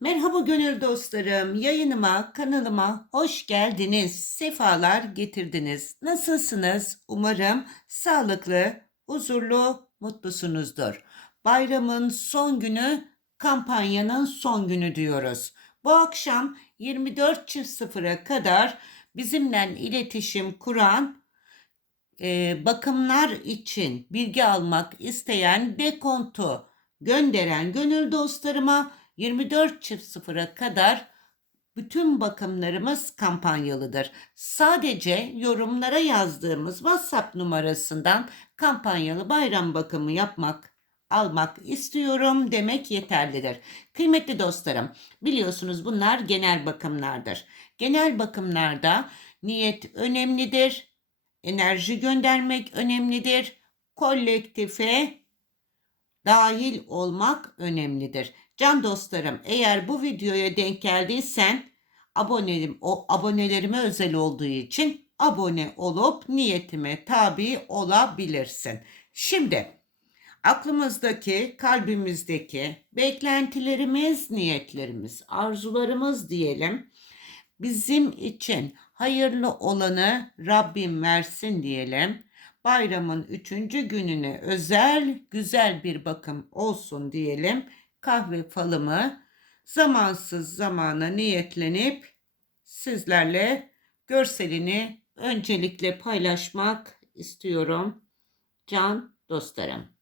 Merhaba gönül dostlarım. Yayınıma, kanalıma hoş geldiniz. Sefalar getirdiniz. Nasılsınız? Umarım sağlıklı, huzurlu, mutlusunuzdur. Bayramın son günü, kampanyanın son günü diyoruz. Bu akşam 24.00'a kadar bizimle iletişim kuran e, bakımlar için bilgi almak isteyen dekontu gönderen gönül dostlarıma 24.00'a kadar bütün bakımlarımız kampanyalıdır. Sadece yorumlara yazdığımız WhatsApp numarasından kampanyalı bayram bakımı yapmak, almak istiyorum demek yeterlidir. Kıymetli dostlarım, biliyorsunuz bunlar genel bakımlardır. Genel bakımlarda niyet önemlidir, enerji göndermek önemlidir, kolektife dahil olmak önemlidir. Can dostlarım eğer bu videoya denk geldiysen abonelim, o abonelerime özel olduğu için abone olup niyetime tabi olabilirsin. Şimdi aklımızdaki, kalbimizdeki beklentilerimiz, niyetlerimiz, arzularımız diyelim. Bizim için hayırlı olanı Rabbim versin diyelim. Bayramın üçüncü gününe özel güzel bir bakım olsun diyelim kahve falımı zamansız zamana niyetlenip sizlerle görselini öncelikle paylaşmak istiyorum can dostlarım.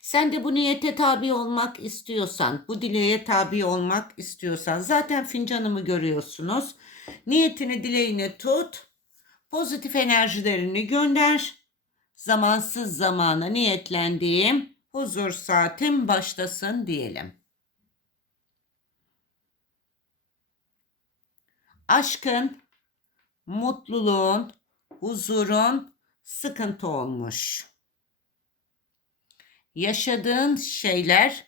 Sen de bu niyete tabi olmak istiyorsan, bu dileğe tabi olmak istiyorsan zaten fincanımı görüyorsunuz. Niyetini dileğini tut, pozitif enerjilerini gönder. Zamansız zamana niyetlendiğim huzur saatim başlasın diyelim. Aşkın, mutluluğun, huzurun sıkıntı olmuş. Yaşadığın şeyler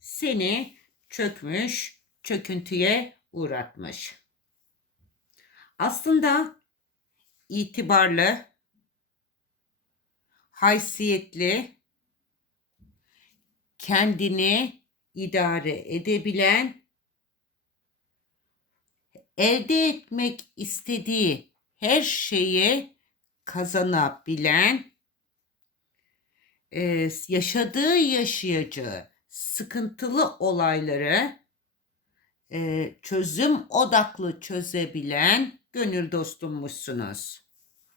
seni çökmüş, çöküntüye uğratmış. Aslında itibarlı, haysiyetli, kendini idare edebilen, elde etmek istediği her şeyi kazanabilen, yaşadığı yaşayacağı sıkıntılı olayları çözüm odaklı çözebilen gönül dostummuşsunuz.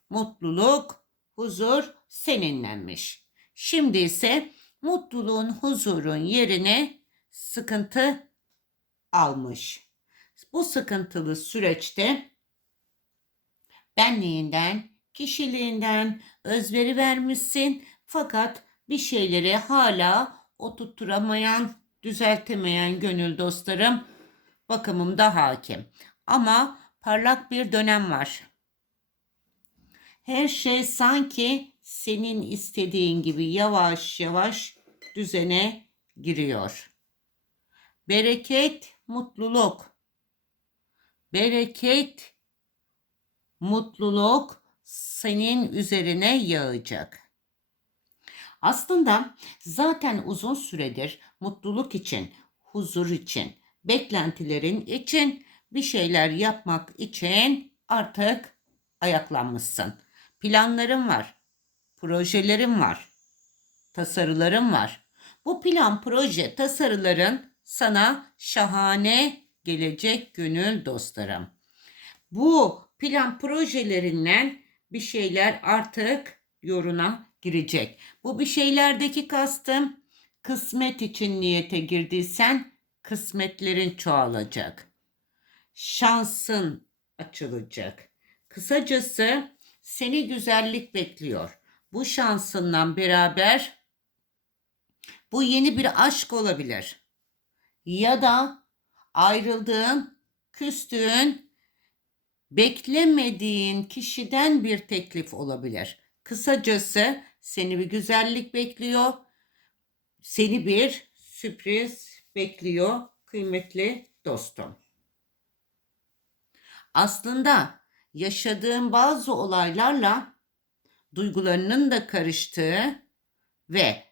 Mutluluk, huzur seninlenmiş. Şimdi ise mutluluğun, huzurun yerine sıkıntı almış. Bu sıkıntılı süreçte benliğinden, kişiliğinden özveri vermişsin fakat bir şeyleri hala oturtturamayan, düzeltemeyen gönül dostlarım bakımımda hakim. Ama parlak bir dönem var. Her şey sanki senin istediğin gibi yavaş yavaş düzene giriyor. Bereket, mutluluk. Bereket, mutluluk senin üzerine yağacak. Aslında zaten uzun süredir mutluluk için, huzur için, beklentilerin için bir şeyler yapmak için artık ayaklanmışsın. Planların var projelerim var. Tasarılarım var. Bu plan, proje, tasarıların sana şahane gelecek gönül dostlarım. Bu plan projelerinden bir şeyler artık yoruna girecek. Bu bir şeylerdeki kastım kısmet için niyete girdiysen kısmetlerin çoğalacak. Şansın açılacak. Kısacası seni güzellik bekliyor bu şansından beraber bu yeni bir aşk olabilir. Ya da ayrıldığın, küstüğün, beklemediğin kişiden bir teklif olabilir. Kısacası seni bir güzellik bekliyor. Seni bir sürpriz bekliyor kıymetli dostum. Aslında yaşadığın bazı olaylarla duygularının da karıştığı ve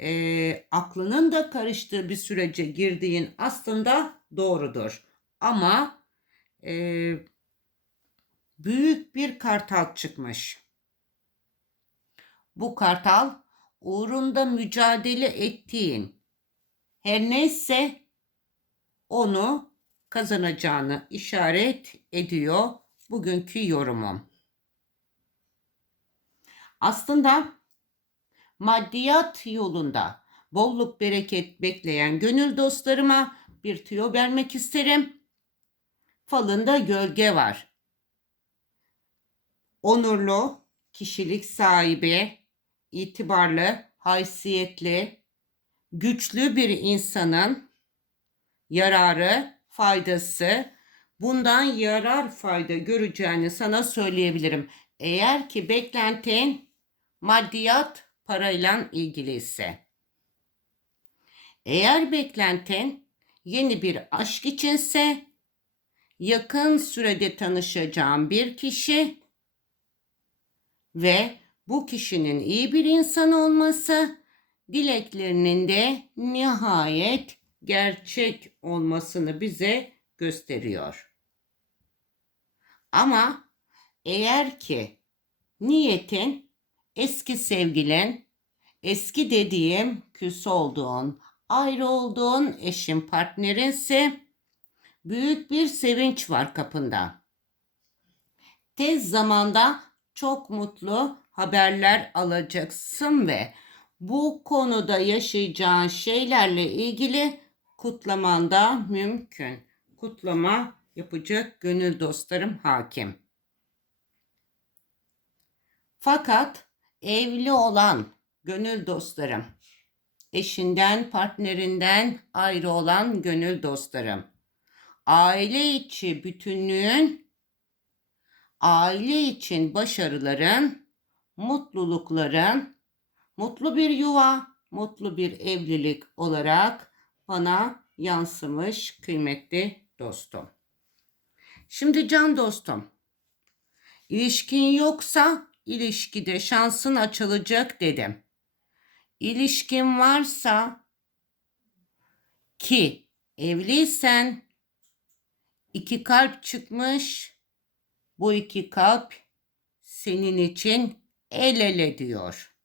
e, aklının da karıştığı bir sürece girdiğin aslında doğrudur. Ama e, büyük bir kartal çıkmış. Bu kartal uğrunda mücadele ettiğin her neyse onu kazanacağını işaret ediyor bugünkü yorumum. Aslında maddiyat yolunda bolluk bereket bekleyen gönül dostlarıma bir tüyo vermek isterim. Falında gölge var. Onurlu, kişilik sahibi, itibarlı, haysiyetli, güçlü bir insanın yararı, faydası, bundan yarar fayda göreceğini sana söyleyebilirim. Eğer ki beklentin maddiyat parayla ilgili ise. Eğer beklentin yeni bir aşk içinse yakın sürede tanışacağın bir kişi ve bu kişinin iyi bir insan olması dileklerinin de nihayet gerçek olmasını bize gösteriyor. Ama eğer ki niyetin eski sevgilin, eski dediğim küs olduğun, ayrı olduğun eşin partnerinse büyük bir sevinç var kapında. Tez zamanda çok mutlu haberler alacaksın ve bu konuda yaşayacağın şeylerle ilgili kutlaman da mümkün. Kutlama yapacak gönül dostlarım hakim. Fakat evli olan gönül dostlarım, eşinden, partnerinden ayrı olan gönül dostlarım, aile içi bütünlüğün, aile için başarıların, mutlulukların, mutlu bir yuva, mutlu bir evlilik olarak bana yansımış kıymetli dostum. Şimdi can dostum, ilişkin yoksa ilişkide şansın açılacak dedim. İlişkin varsa ki evliysen iki kalp çıkmış. Bu iki kalp senin için el ele diyor.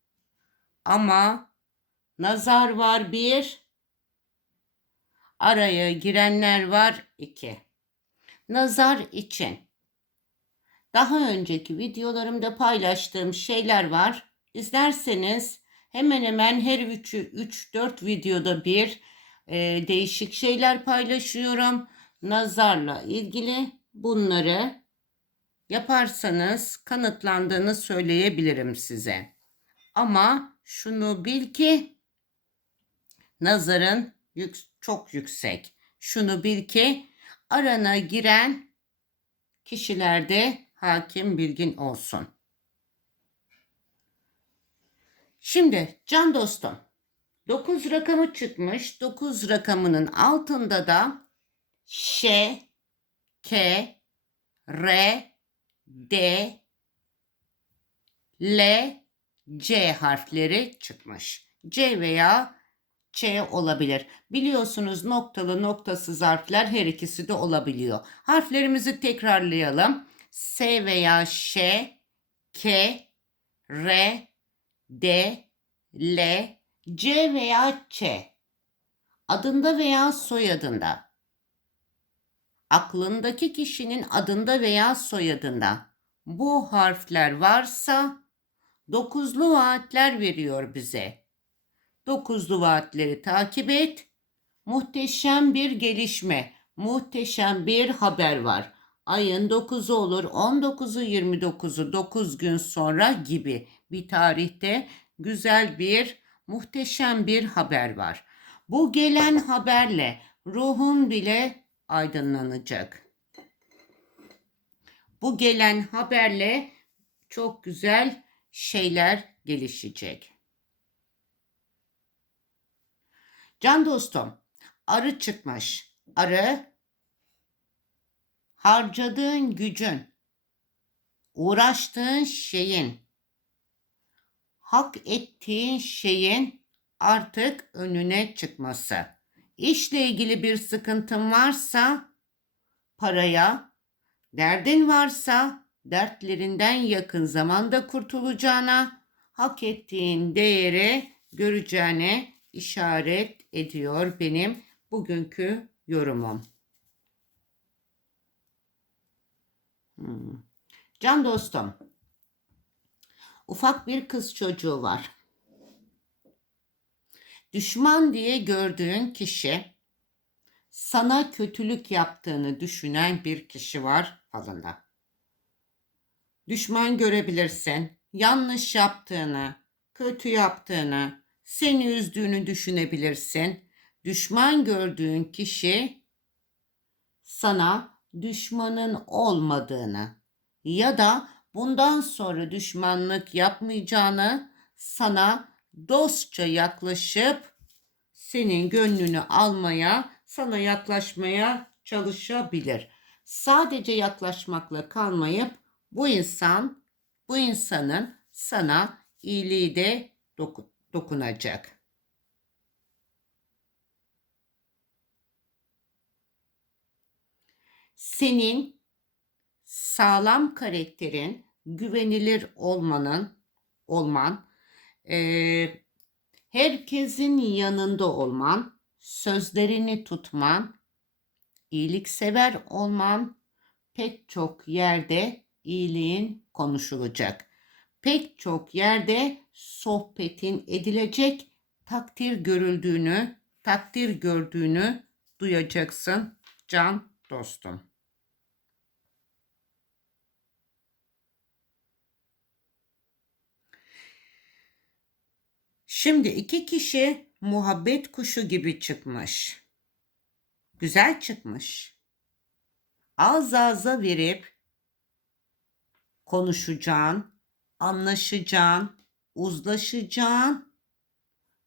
Ama nazar var bir, araya girenler var iki. Nazar için daha önceki videolarımda paylaştığım şeyler var. İzlerseniz hemen hemen her 3-4 videoda bir e, değişik şeyler paylaşıyorum. Nazarla ilgili bunları yaparsanız kanıtlandığını söyleyebilirim size. Ama şunu bil ki nazarın yük, çok yüksek. Şunu bil ki arana giren kişilerde hakim bilgin olsun. Şimdi can dostum 9 rakamı çıkmış. 9 rakamının altında da Ş, K, R, D, L, C harfleri çıkmış. C veya Ç olabilir. Biliyorsunuz noktalı noktasız harfler her ikisi de olabiliyor. Harflerimizi tekrarlayalım. S veya Ş, K, R, D, L, C veya Ç. Adında veya soyadında. Aklındaki kişinin adında veya soyadında bu harfler varsa dokuzlu vaatler veriyor bize. Dokuzlu vaatleri takip et. Muhteşem bir gelişme, muhteşem bir haber var ayın 9'u olur, 19'u, 29'u 9 gün sonra gibi bir tarihte güzel bir, muhteşem bir haber var. Bu gelen haberle ruhun bile aydınlanacak. Bu gelen haberle çok güzel şeyler gelişecek. Can dostum, arı çıkmış. Arı harcadığın gücün, uğraştığın şeyin, hak ettiğin şeyin artık önüne çıkması. İşle ilgili bir sıkıntın varsa paraya, derdin varsa dertlerinden yakın zamanda kurtulacağına, hak ettiğin değeri göreceğine işaret ediyor benim bugünkü yorumum. Hmm. Can dostum, ufak bir kız çocuğu var. Düşman diye gördüğün kişi sana kötülük yaptığını düşünen bir kişi var falında. Düşman görebilirsin, yanlış yaptığını, kötü yaptığını, seni üzdüğünü düşünebilirsin. Düşman gördüğün kişi sana düşmanın olmadığını ya da bundan sonra düşmanlık yapmayacağını sana dostça yaklaşıp senin gönlünü almaya, sana yaklaşmaya çalışabilir. Sadece yaklaşmakla kalmayıp bu insan, bu insanın sana iyiliği de doku- dokunacak. Senin sağlam karakterin, güvenilir olmanın, olman, eee, herkesin yanında olman, sözlerini tutman, iyiliksever olman, pek çok yerde iyiliğin konuşulacak. Pek çok yerde sohbetin edilecek, takdir görüldüğünü, takdir gördüğünü duyacaksın can dostum. Şimdi iki kişi muhabbet kuşu gibi çıkmış. Güzel çıkmış. Ağız ağza verip konuşacağın, anlaşacağın, uzlaşacağın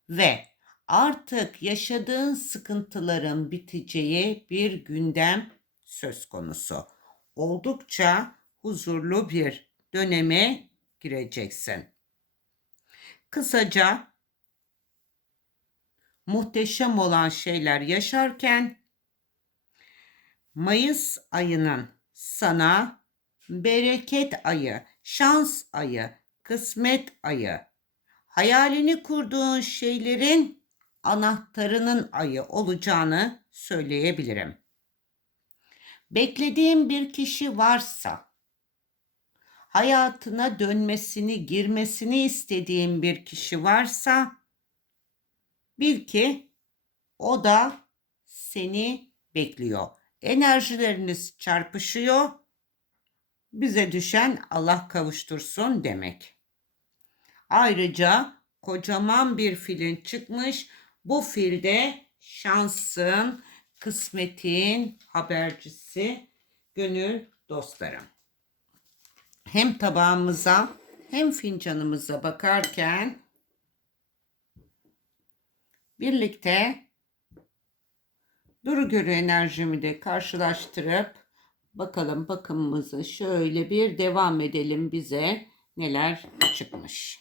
ve artık yaşadığın sıkıntıların biteceği bir gündem söz konusu. Oldukça huzurlu bir döneme gireceksin. Kısaca muhteşem olan şeyler yaşarken Mayıs ayının sana bereket ayı, şans ayı, kısmet ayı, hayalini kurduğun şeylerin anahtarının ayı olacağını söyleyebilirim. Beklediğin bir kişi varsa, hayatına dönmesini, girmesini istediğin bir kişi varsa, bil ki o da seni bekliyor. Enerjileriniz çarpışıyor. Bize düşen Allah kavuştursun demek. Ayrıca kocaman bir filin çıkmış. Bu filde şansın, kısmetin habercisi gönül dostlarım. Hem tabağımıza hem fincanımıza bakarken birlikte duru görü enerjimi de karşılaştırıp bakalım bakımımızı şöyle bir devam edelim bize neler çıkmış.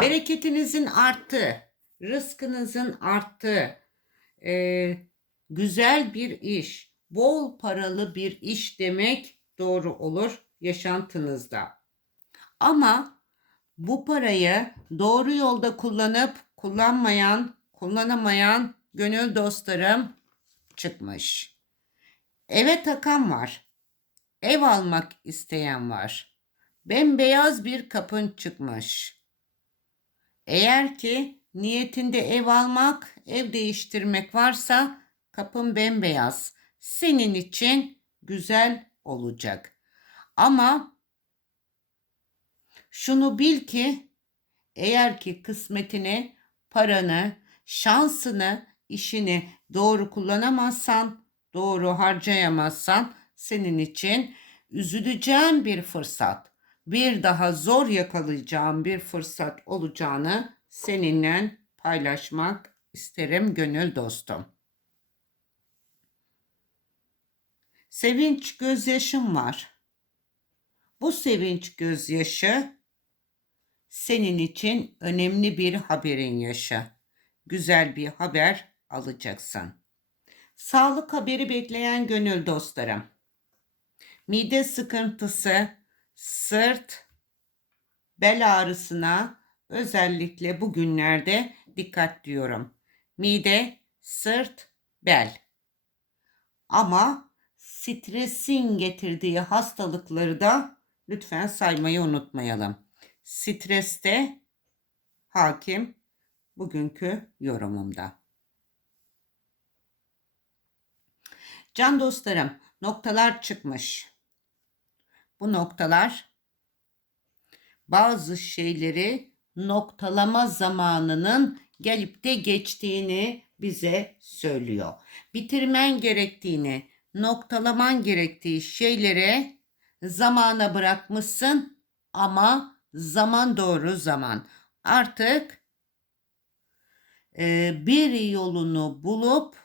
Bereketinizin arttığı, rızkınızın arttığı, e, güzel bir iş, bol paralı bir iş demek doğru olur yaşantınızda. Ama bu parayı doğru yolda kullanıp kullanmayan, kullanamayan gönül dostlarım çıkmış. Eve takan var. Ev almak isteyen var. Bembeyaz bir kapın çıkmış. Eğer ki niyetinde ev almak, ev değiştirmek varsa kapın bembeyaz. Senin için güzel olacak. Ama şunu bil ki eğer ki kısmetini, paranı, şansını, işini doğru kullanamazsan, doğru harcayamazsan senin için üzüleceğin bir fırsat, bir daha zor yakalayacağın bir fırsat olacağını seninle paylaşmak isterim gönül dostum. Sevinç gözyaşım var. Bu sevinç gözyaşı senin için önemli bir haberin yaşı. Güzel bir haber alacaksın. Sağlık haberi bekleyen gönül dostlarım. Mide sıkıntısı, sırt, bel ağrısına özellikle bugünlerde dikkat diyorum. Mide, sırt, bel. Ama stresin getirdiği hastalıkları da lütfen saymayı unutmayalım. Streste hakim bugünkü yorumumda. Can dostlarım, noktalar çıkmış. Bu noktalar bazı şeyleri noktalama zamanının gelip de geçtiğini bize söylüyor. Bitirmen gerektiğini, noktalaman gerektiği şeylere zamana bırakmışsın ama zaman doğru zaman. Artık e, bir yolunu bulup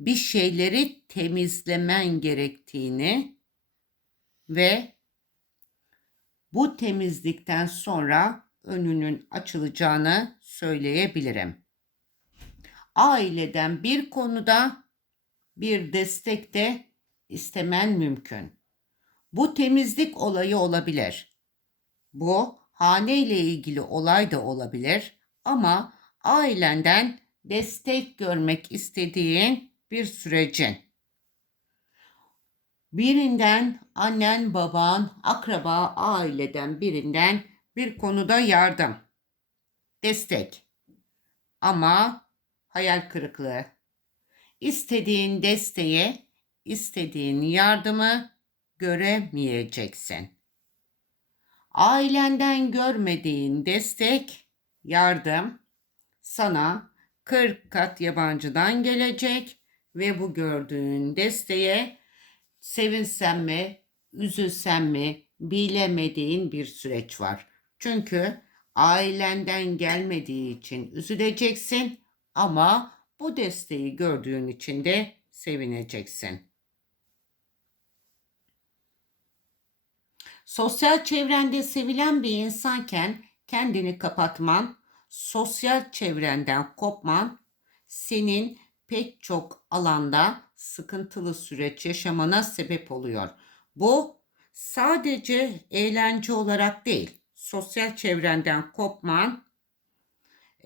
bir şeyleri temizlemen gerektiğini ve bu temizlikten sonra önünün açılacağını söyleyebilirim. Aileden bir konuda bir destek de istemen mümkün. Bu temizlik olayı olabilir. Bu hane ile ilgili olay da olabilir ama ailenden destek görmek istediğin bir sürecin. Birinden annen, baban, akraba, aileden birinden bir konuda yardım, destek. Ama hayal kırıklığı. İstediğin desteğe, istediğin yardımı göremeyeceksin. Ailenden görmediğin destek, yardım sana 40 kat yabancıdan gelecek ve bu gördüğün desteğe sevinsen mi, üzülsen mi bilemediğin bir süreç var. Çünkü ailenden gelmediği için üzüleceksin ama bu desteği gördüğün için de sevineceksin. Sosyal çevrende sevilen bir insanken kendini kapatman, sosyal çevrenden kopman senin pek çok alanda sıkıntılı süreç yaşamana sebep oluyor. Bu sadece eğlence olarak değil, sosyal çevrenden kopman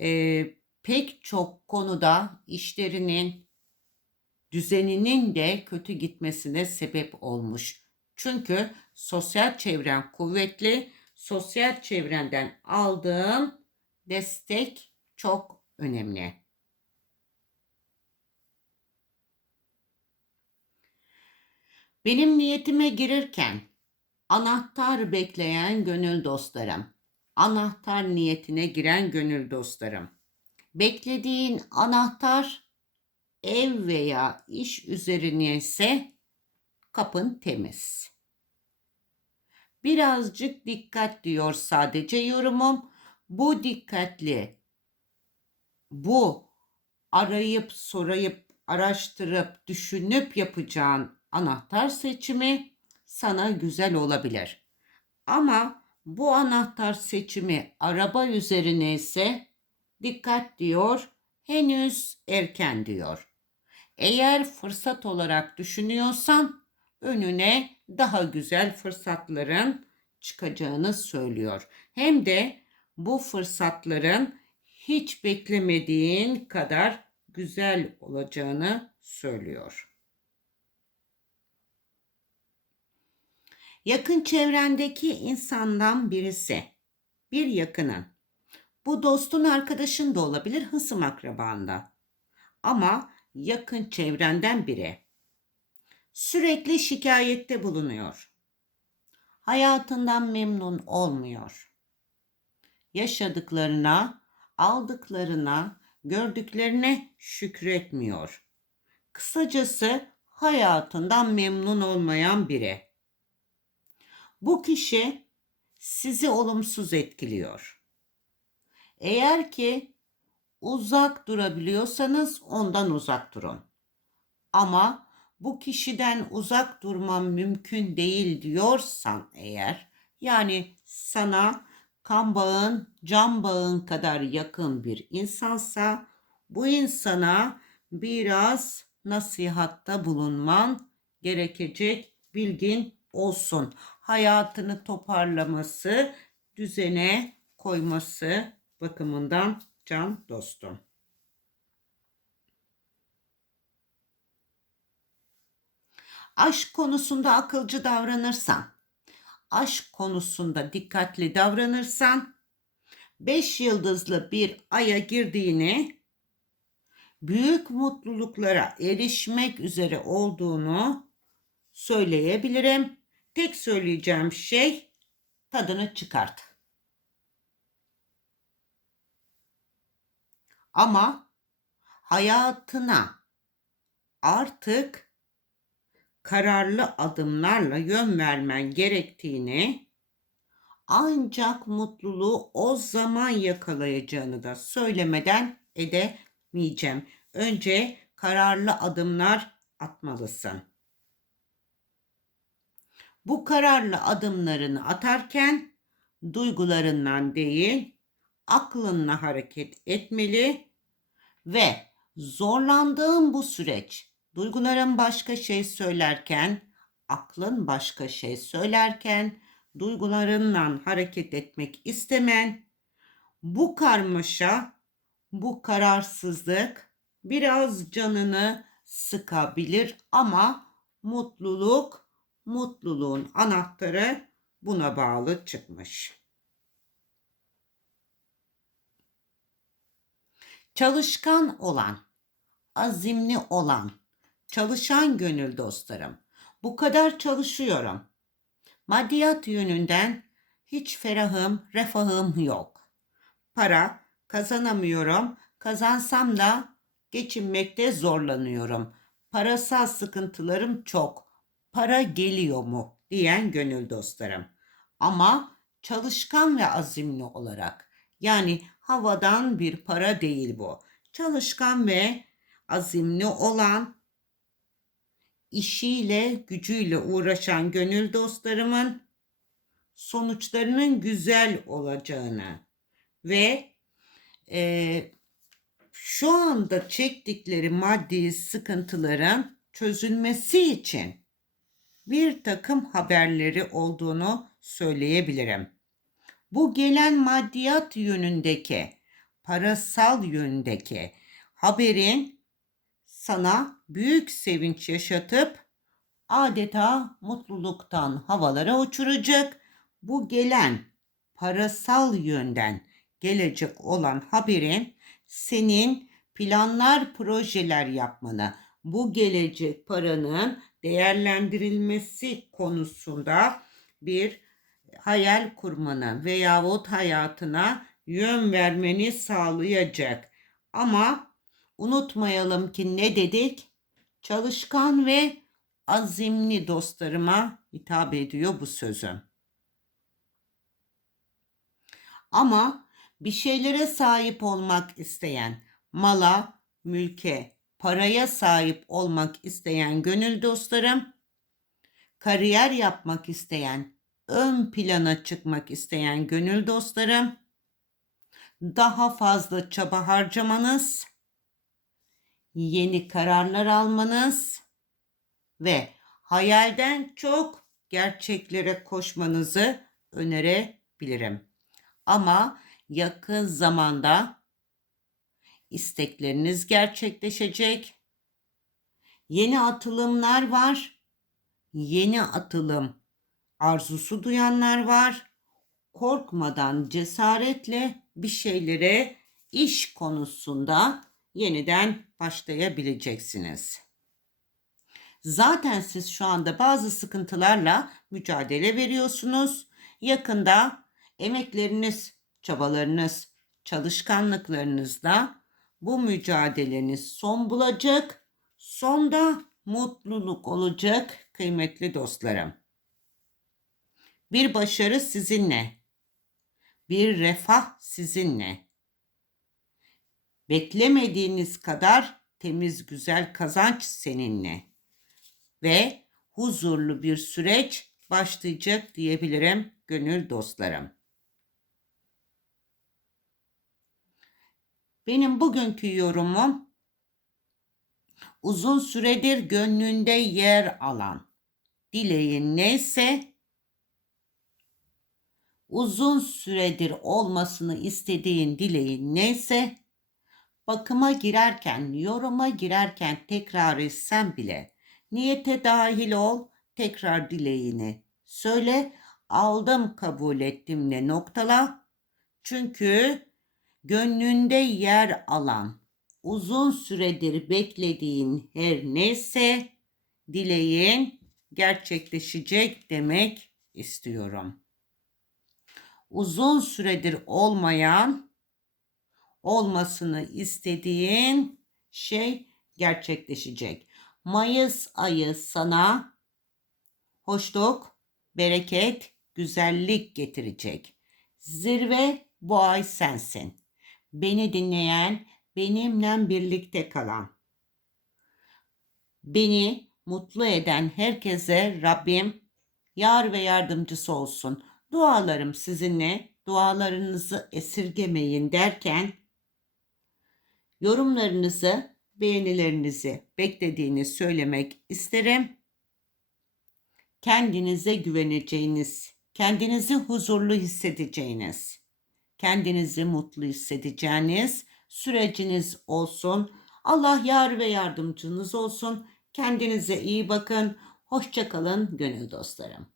e, pek çok konuda işlerinin düzeninin de kötü gitmesine sebep olmuş. Çünkü sosyal çevren kuvvetli, sosyal çevrenden aldığın destek çok önemli. Benim niyetime girirken anahtar bekleyen gönül dostlarım, anahtar niyetine giren gönül dostlarım. Beklediğin anahtar ev veya iş üzerine ise kapın temiz. Birazcık dikkat diyor sadece yorumum. Bu dikkatli, bu arayıp sorayıp araştırıp düşünüp yapacağın anahtar seçimi sana güzel olabilir. Ama bu anahtar seçimi araba üzerine ise dikkat diyor, henüz erken diyor. Eğer fırsat olarak düşünüyorsan önüne daha güzel fırsatların çıkacağını söylüyor. Hem de bu fırsatların hiç beklemediğin kadar güzel olacağını söylüyor. Yakın çevrendeki insandan birisi, bir yakının. Bu dostun arkadaşın da olabilir, hısım akrabanda. Ama yakın çevrenden biri. Sürekli şikayette bulunuyor. Hayatından memnun olmuyor. Yaşadıklarına, aldıklarına, gördüklerine şükretmiyor. Kısacası hayatından memnun olmayan biri. Bu kişi sizi olumsuz etkiliyor. Eğer ki uzak durabiliyorsanız ondan uzak durun. Ama bu kişiden uzak durmam mümkün değil diyorsan eğer yani sana kan bağın, can bağın kadar yakın bir insansa bu insana biraz nasihatta bulunman gerekecek bilgin olsun. Hayatını toparlaması, düzene koyması bakımından can dostum. Aşk konusunda akılcı davranırsan, aşk konusunda dikkatli davranırsan, beş yıldızlı bir aya girdiğini, büyük mutluluklara erişmek üzere olduğunu söyleyebilirim. Tek söyleyeceğim şey tadını çıkart. Ama hayatına artık kararlı adımlarla yön vermen gerektiğini ancak mutluluğu o zaman yakalayacağını da söylemeden edemeyeceğim. Önce kararlı adımlar atmalısın. Bu kararlı adımlarını atarken duygularından değil, aklınla hareket etmeli ve zorlandığın bu süreç, duyguların başka şey söylerken, aklın başka şey söylerken, duygularınla hareket etmek istemen, bu karmaşa, bu kararsızlık biraz canını sıkabilir ama mutluluk, mutluluğun anahtarı buna bağlı çıkmış. Çalışkan olan, azimli olan, çalışan gönül dostlarım. Bu kadar çalışıyorum. Maddiyat yönünden hiç ferahım, refahım yok. Para kazanamıyorum. Kazansam da geçinmekte zorlanıyorum. Parasal sıkıntılarım çok. Para geliyor mu diyen gönül dostlarım. Ama çalışkan ve azimli olarak yani havadan bir para değil bu. Çalışkan ve azimli olan işiyle, gücüyle uğraşan gönül dostlarımın sonuçlarının güzel olacağını ve e, şu anda çektikleri maddi sıkıntıların çözülmesi için bir takım haberleri olduğunu söyleyebilirim. Bu gelen maddiyat yönündeki, parasal yönündeki haberin sana büyük sevinç yaşatıp adeta mutluluktan havalara uçuracak. Bu gelen parasal yönden gelecek olan haberin senin planlar, projeler yapmanı, bu gelecek paranın değerlendirilmesi konusunda bir hayal kurmana veyahut hayatına yön vermeni sağlayacak. Ama unutmayalım ki ne dedik? Çalışkan ve azimli dostlarıma hitap ediyor bu sözüm. Ama bir şeylere sahip olmak isteyen, mala, mülke, paraya sahip olmak isteyen gönül dostlarım, kariyer yapmak isteyen, ön plana çıkmak isteyen gönül dostlarım, daha fazla çaba harcamanız, yeni kararlar almanız ve hayalden çok gerçeklere koşmanızı önerebilirim. Ama yakın zamanda istekleriniz gerçekleşecek. Yeni atılımlar var. Yeni atılım arzusu duyanlar var. Korkmadan cesaretle bir şeylere iş konusunda yeniden başlayabileceksiniz. Zaten siz şu anda bazı sıkıntılarla mücadele veriyorsunuz. Yakında emekleriniz, çabalarınız, çalışkanlıklarınızla bu mücadeleniz son bulacak. Sonda mutluluk olacak kıymetli dostlarım. Bir başarı sizinle. Bir refah sizinle. Beklemediğiniz kadar temiz güzel kazanç seninle. ve huzurlu bir süreç başlayacak diyebilirim gönül dostlarım. Benim bugünkü yorumum uzun süredir gönlünde yer alan dileğin neyse uzun süredir olmasını istediğin dileğin neyse bakıma girerken, yoruma girerken tekrar etsen bile niyete dahil ol, tekrar dileğini söyle, aldım kabul ettimle noktala. Çünkü gönlünde yer alan, uzun süredir beklediğin her neyse dileğin gerçekleşecek demek istiyorum. Uzun süredir olmayan olmasını istediğin şey gerçekleşecek. Mayıs ayı sana hoşluk, bereket, güzellik getirecek. Zirve bu ay sensin. Beni dinleyen, benimle birlikte kalan. Beni mutlu eden herkese Rabbim yar ve yardımcısı olsun. Dualarım sizinle. Dualarınızı esirgemeyin derken yorumlarınızı, beğenilerinizi beklediğini söylemek isterim. Kendinize güveneceğiniz, kendinizi huzurlu hissedeceğiniz, kendinizi mutlu hissedeceğiniz süreciniz olsun. Allah yar ve yardımcınız olsun. Kendinize iyi bakın. Hoşçakalın gönül dostlarım.